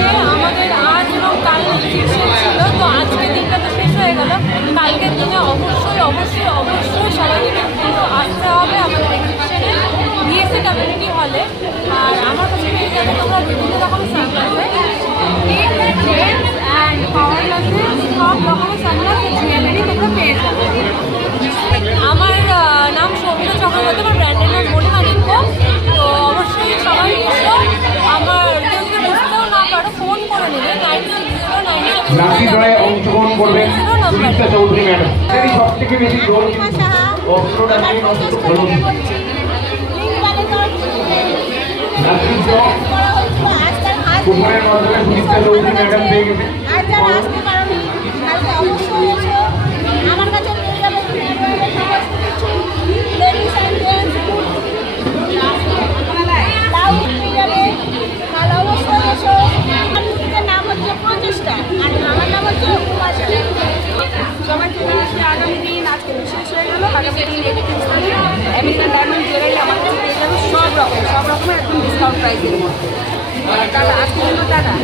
আজকে আমাদের আজ এবং কাল রিসেপশন ছিল, তো আজকে দিনটা তো শেষ হয়ে গেল। কালকের দিনে অবশ্যই অবশ্যই অবশ্যই সবাইকে কিন্তু আসতে হবে আমাদের রিসেপশনে বিএসসি কমিউনিটি হলে। আর আমার কাছে পেয়ে যাবে তোমরা বিভিন্ন রকমের সানগ্লাসেস, অ্যান্ড পাওয়ার গ্লাসেস, সব রকমের সানগ্লাস জুয়েলারি তোমরা পেয়ে যাবে। আমার নাম সৌমিতা চক্রবর্তী, আমার ব্র্যান্ডের নাম মণিমাণিক্য। তো অবশ্যই সবাই এসো। আমার কেউ যদি বুঝতেও না পারো ফোন করে নেবে আমেরিকান ডায়মন্ড জুয়েলারি আমার কাছে পেয়ে যাবে সব রকমের একদম ডিসকাউন্ট প্রাইসের মধ্যে। টাটা, আজকে টাটা।